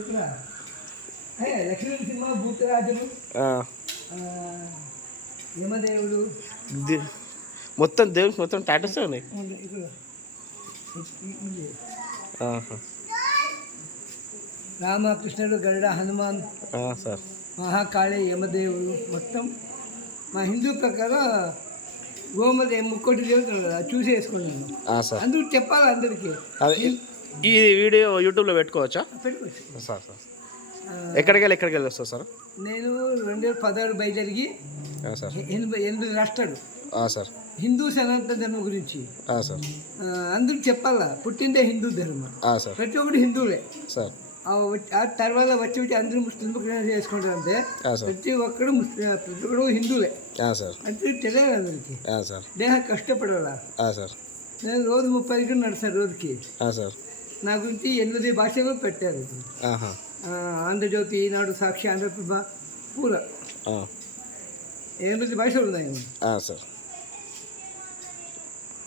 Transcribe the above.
ఇక్కడ లక్ష్మీ సినిమా భూతరాజులు ఆ. యమదేవుడు మొత్తం దేవునికి మొత్తం టాటూసే ఉన్నాయి. ఇక్కడ ఆహా. రామకృష్ణుడు గరుడ హనుమాన్ సార్ మహాకాళి యమదేవుడు మొత్తం మా హిందూ ప్రకారం గోమదే ముక్కోటి దేవతలు కదా చూసి వేసుకున్నాను. సార్ అందుకు చెప్పాలి అందరికీ. ఈ వీడియో యూట్యూబ్లో పెట్టుకోవచ్చా? పెట్టుకోవచ్చు సార్. సార్ ఎక్కడికి వెళ్ళి వస్తావు సార్? నేను 2016 బయలుదేరి సార్ 8 రాష్ట్రాలు సార్ హిందూ సనాతన ధర్మం గురించి సార్ అందరికి చెప్పాలా. పుట్టిందే హిందూ ధర్మం, సార్ ప్రతి ఒక్కటి హిందువులే. సార్ ఆ తర్వాత వచ్చి అందరూ ముస్లింలు చేసుకుంటారంటే ప్రతి ఒక్కడు ప్రతి ఒక్కడు హిందువులే సార్. అంటే తెలియాలి అందరికి. సార్ దేహం కష్టపడాలా సార్. నేను రోజు 30 నడుస్తాను రోజుకి. సార్ నా గురించి 8 భాషలు పెట్టారు. ఆంధ్రజ్యోతి, ఈనాడు, సాక్షి, ఆంధ్రప్రభ పూర 8 భాషలు ఉన్నాయి. సార్